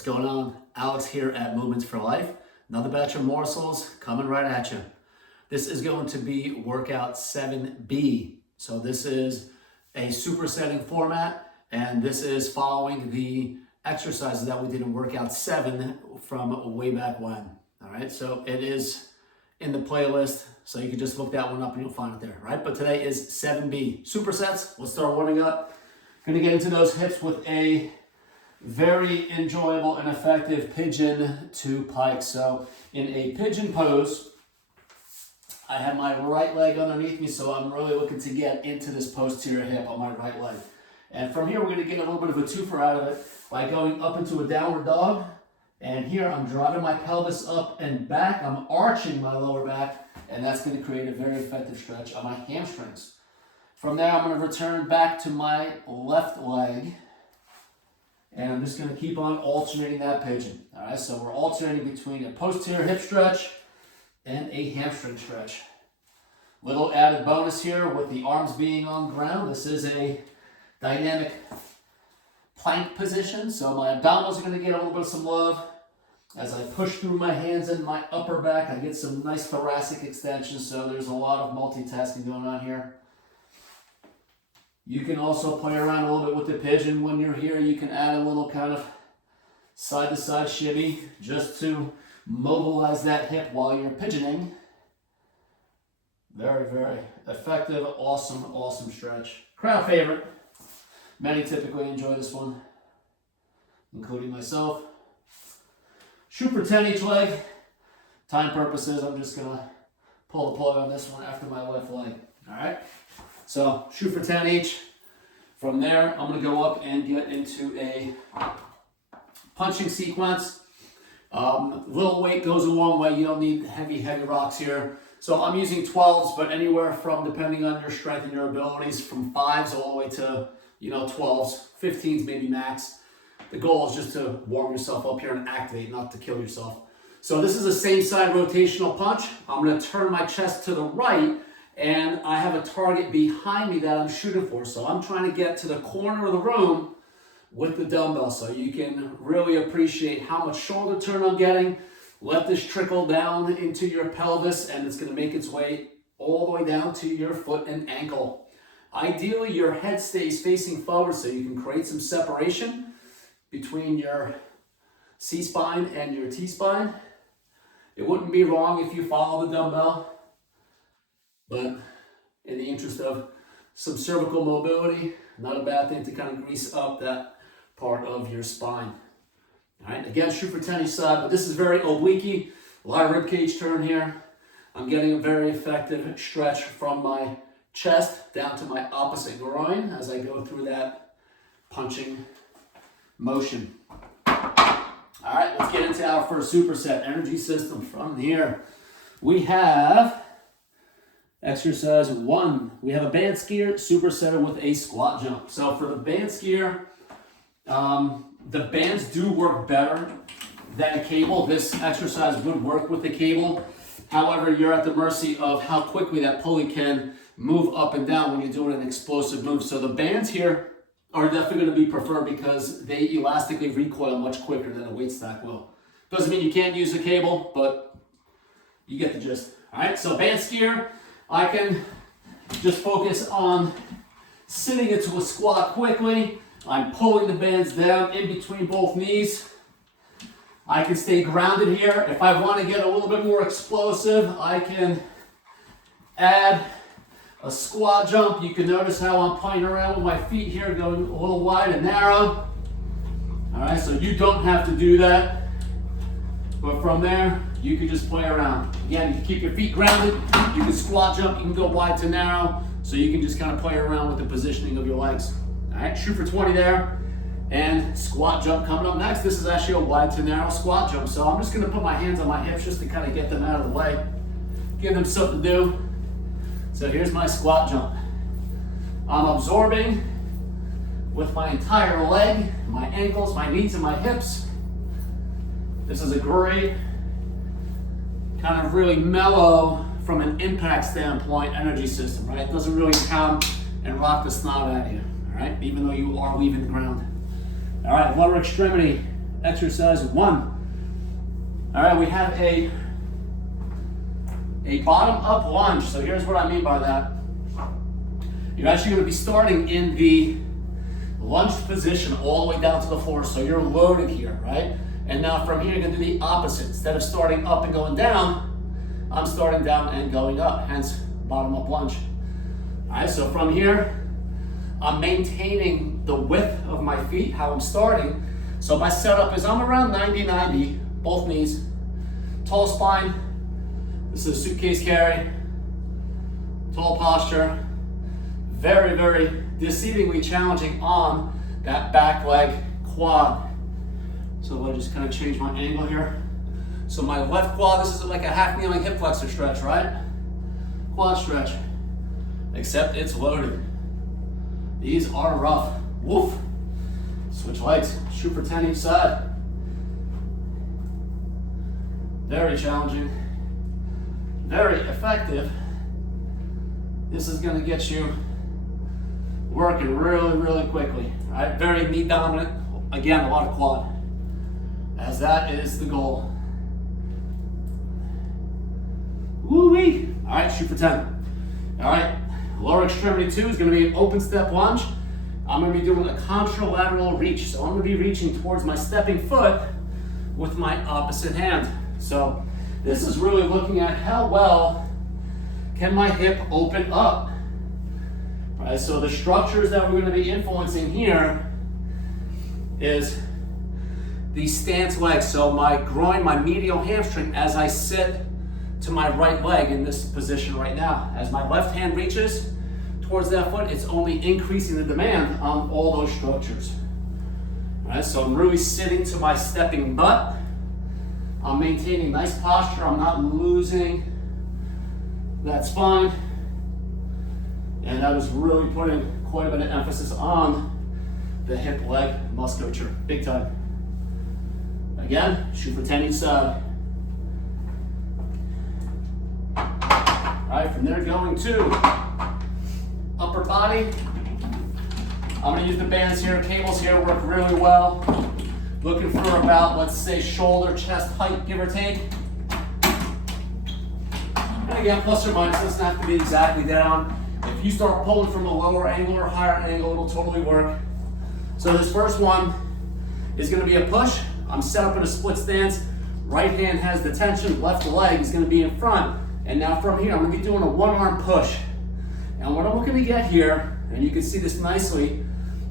What's going on? Alex here at Movements for Life. Another batch of morsels coming right at you. This is going to be workout 7B. So this is a supersetting format, and this is following the exercises that we did in workout 7 from way back when. All right, so it is in the playlist, so you can just look that one up and you'll find it there, right? But today is 7B. Supersets. Let's start warming up. Going to get into those hips with a very enjoyable and effective pigeon to pike. So in a pigeon pose, I have my right leg underneath me, so I'm really looking to get into this posterior hip on my right leg. And from here, we're going to get a little bit of a twofer out of it by going up into a downward dog. And here, I'm driving my pelvis up and back. I'm arching my lower back, and that's going to create a very effective stretch on my hamstrings. From there, I'm going to return back to my left leg. And I'm just going to keep on alternating that pigeon. All right, so we're alternating between a posterior hip stretch and a hamstring stretch. Little added bonus here with the arms being on the ground. This is a dynamic plank position, so my abdominals are going to get a little bit of some love. As I push through my hands and my upper back, I get some nice thoracic extension, so there's a lot of multitasking going on here. You can also play around a little bit with the pigeon. When you're here, you can add a little kind of side-to-side shimmy just to mobilize that hip while you're pigeoning. Very, very effective, awesome stretch. Crowd favorite. Many typically enjoy this one, including myself. Shoot for 10 each leg. Time purposes, I'm just going to pull the plug on this one after my left leg. All right? So shoot for 10 each. From there, I'm going to go up and get into a punching sequence. Little weight goes a long way. You don't need heavy rocks here. So I'm using 12s, but anywhere from, depending on your strength and your abilities, from 5s all the way to 12s, 15s maybe max. The goal is just to warm yourself up here and activate, not to kill yourself. So this is a same side rotational punch. I'm going to turn my chest to the right, and I have a target behind me that I'm shooting for. So I'm trying to get to the corner of the room with the dumbbell, so you can really appreciate how much shoulder turn I'm getting. Let this trickle down into your pelvis, and it's going to make its way all the way down to your foot and ankle. Ideally, your head stays facing forward so you can create some separation between your C-spine and your T-spine. It wouldn't be wrong if you follow the dumbbell, but in the interest of some cervical mobility, not a bad thing to kind of grease up that part of your spine. All right, again, shoot for 10 each side, but this is very oblique, a lot of rib cage turn here. I'm getting a very effective stretch from my chest down to my opposite groin as I go through that punching motion. All right, let's get into our first superset energy system. From here, we have exercise 1. We have a band skier supersetter with a squat jump. So for the band skier, the bands do work better than a cable. This exercise would work with the cable. However, you're at the mercy of how quickly that pulley can move up and down when you're doing an explosive move. So the bands here are definitely going to be preferred because they elastically recoil much quicker than a weight stack will. Doesn't mean you can't use a cable, but you get the gist. All right, so band skier, I can just focus on sitting into a squat quickly. I'm pulling the bands down in between both knees. I can stay grounded here. If I want to get a little bit more explosive, I can add a squat jump. You can notice how I'm playing around with my feet here, going a little wide and narrow. All right, so you don't have to do that. But from there, you can just play around. Again, you can keep your feet grounded. You can squat jump. You can go wide to narrow. So you can just kind of play around with the positioning of your legs. All right, shoot for 20 there. And squat jump coming up next. This is actually a wide to narrow squat jump. So I'm just going to put my hands on my hips just to kind of get them out of the way. Give them something to do. So here's my squat jump. I'm absorbing with my entire leg, my ankles, my knees, and my hips. This is a great kind of really mellow, from an impact standpoint, energy system, right? It doesn't really pound and rock the snot at you, all right? Even though you are leaving the ground. All right, lower extremity exercise 1. All right, we have a bottom up lunge. So here's what I mean by that. You're actually going to be starting in the lunge position all the way down to the floor. So you're loaded here, right? And now from here, you're going to do the opposite. Instead of starting up and going down, I'm starting down and going up, hence bottom up lunge. All right, so from here, I'm maintaining the width of my feet, how I'm starting. So my setup is I'm around 90-90, both knees, tall spine. This is a suitcase carry, tall posture. Very, very deceivingly challenging on that back leg quad. So I'll just kind of change my angle here. So my left quad, this is like a half kneeling hip flexor stretch, right? Quad stretch, except it's loaded. These are rough. Woof. Switch legs, shoot for 10 each side. Very challenging, very effective. This is gonna get you working really, really quickly, right? Very knee dominant. Again, a lot of quad, as that is the goal. Woo-wee. All right, shoot for 10. All right, lower extremity 2 is gonna be an open step lunge. I'm gonna be doing a contralateral reach. So I'm gonna be reaching towards my stepping foot with my opposite hand. So this is really looking at how well can my hip open up. Right, so the structures that we're going to be influencing here is the stance leg. So my groin, my medial hamstring, as I sit to my right leg in this position right now. As my left hand reaches towards that foot, it's only increasing the demand on all those structures. Right, so I'm really sitting to my stepping butt. I'm maintaining nice posture. I'm not losing that spine. And that is really putting quite a bit of emphasis on the hip leg musculature, big time. Again, shoot for 10 each side. All right, from there going to upper body. I'm gonna use the bands here, cables here work really well. Looking for about, let's say, shoulder, chest height, give or take. And again, plus or minus, doesn't have to be exactly down. If you start pulling from a lower angle or higher angle, it'll totally work. So this first one is gonna be a push. I'm set up in a split stance. Right hand has the tension, left leg is gonna be in front. And now from here, I'm gonna be doing a one arm push. And what I'm looking to get here, and you can see this nicely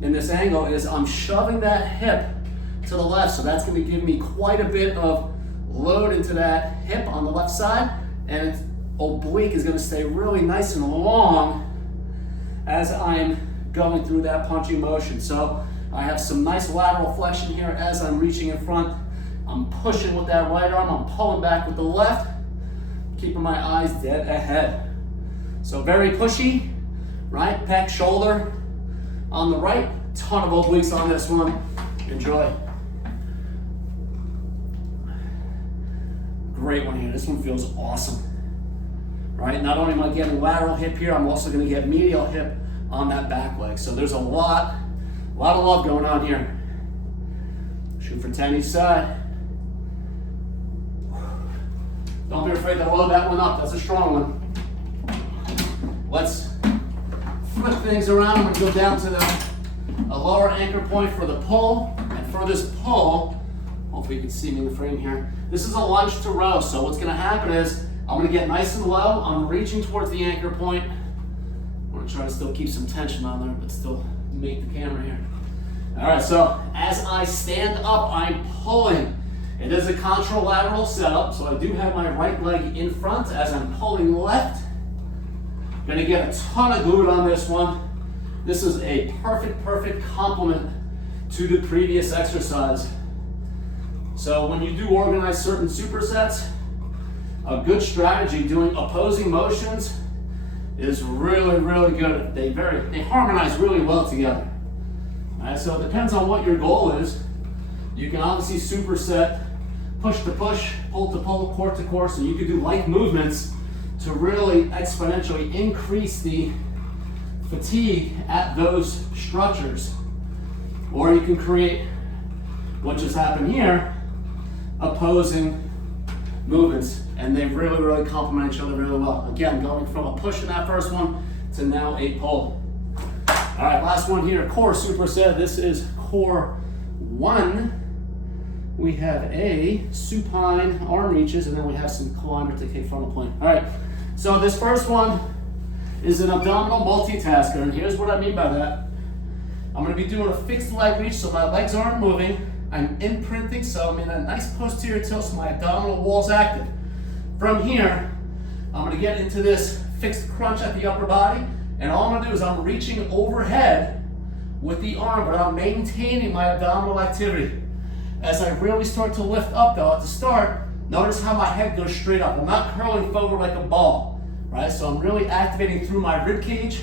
in this angle, is I'm shoving that hip to the left. So that's gonna give me quite a bit of load into that hip on the left side. And it's oblique is going to stay really nice and long as I'm going through that punching motion. So I have some nice lateral flexion here as I'm reaching in front. I'm pushing with that right arm. I'm pulling back with the left, keeping my eyes dead ahead. So very pushy, right? Pec, shoulder on the right. Ton of obliques on this one. Enjoy. Great one here. This one feels awesome. Right? Not only am I getting lateral hip here, I'm also going to get medial hip on that back leg. So there's a lot of love going on here. Shoot for 10 each side. Don't be afraid to load that one up. That's a strong one. Let's flip things around. I'm going to go down to a lower anchor point for the pull. And for this pull, hopefully you can see me in the frame here. This is a lunge to row. So what's going to happen is I'm going to get nice and low. I'm reaching towards the anchor point. I'm going to try to still keep some tension on there, but still make the camera here. All right, so as I stand up, I'm pulling. It is a contralateral setup, so I do have my right leg in front as I'm pulling left. Going to get a ton of glute on this one. This is a perfect complement to the previous exercise. So when you do organize certain supersets, a good strategy doing opposing motions is really good. They harmonize really well together. All right, so it depends on what your goal is. You can obviously superset push to push, pull to pull, core to core, so you can do light movements to really exponentially increase the fatigue at those structures. Or you can create what just happened here, opposing movements, and they really, really complement each other really well. Again, going from a push in that first one to now a pull. All right, last one here, core superset. This is core 1. We have a supine arm reaches, and then we have some climber to kick frontal plane. All right, so this first one is an abdominal multitasker, and here's what I mean by that. I'm gonna be doing a fixed leg reach, so my legs aren't moving. I'm imprinting, so I'm in a nice posterior tilt, so my abdominal wall's active. From here, I'm gonna get into this fixed crunch at the upper body, and all I'm gonna do is I'm reaching overhead with the arm, but I'm maintaining my abdominal activity. As I really start to lift up though, at the start, notice how my head goes straight up. I'm not curling forward like a ball, right? So I'm really activating through my rib cage,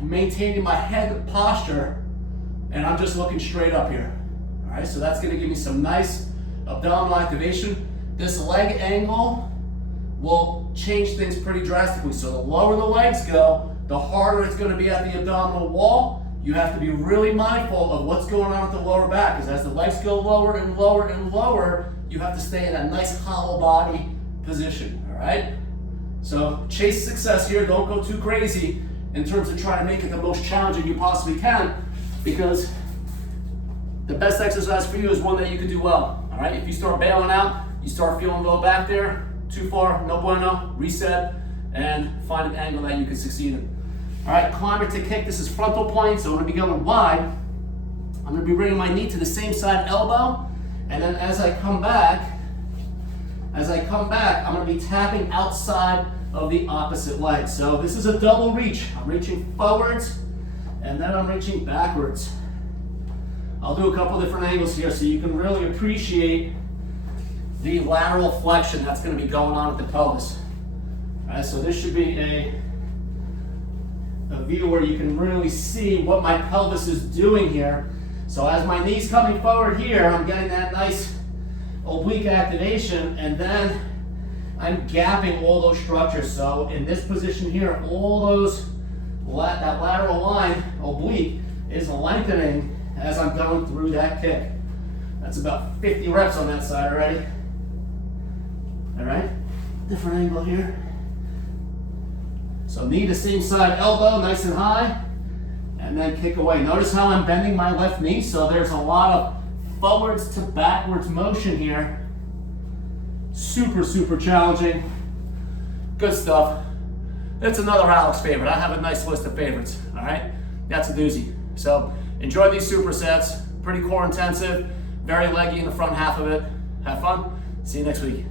maintaining my head posture, and I'm just looking straight up here. All right, so that's gonna give me some nice abdominal activation. This leg angle will change things pretty drastically. So the lower the legs go, the harder it's gonna be at the abdominal wall. You have to be really mindful of what's going on with the lower back, because as the legs go lower and lower and lower, you have to stay in that nice hollow body position, all right? So chase success here, don't go too crazy in terms of trying to make it the most challenging you possibly can, because the best exercise for you is one that you can do well, all right? If you start bailing out, you start feeling low back there, too far, no bueno, reset, and find an angle that you can succeed in. All right, climber to kick, this is frontal plane, so I'm gonna be going wide. I'm gonna be bringing my knee to the same side elbow, and then as I come back, I'm gonna be tapping outside of the opposite leg. So this is a double reach. I'm reaching forwards, and then I'm reaching backwards. I'll do a couple different angles here so you can really appreciate the lateral flexion that's gonna be going on at the pelvis. All right, so this should be a view where you can really see what my pelvis is doing here. So as my knee's coming forward here, I'm getting that nice oblique activation, and then I'm gapping all those structures. So in this position here, all those, that lateral line, oblique, is lengthening as I'm going through that kick. That's about 50 reps on that side already. All right, different angle here. So knee to same side elbow, nice and high, and then kick away. Notice how I'm bending my left knee, so there's a lot of forwards to backwards motion here. Super, super challenging. Good stuff. It's another Alex favorite. I have a nice list of favorites, all right? That's a doozy. So enjoy these supersets. Pretty core intensive, very leggy in the front half of it. Have fun. See you next week.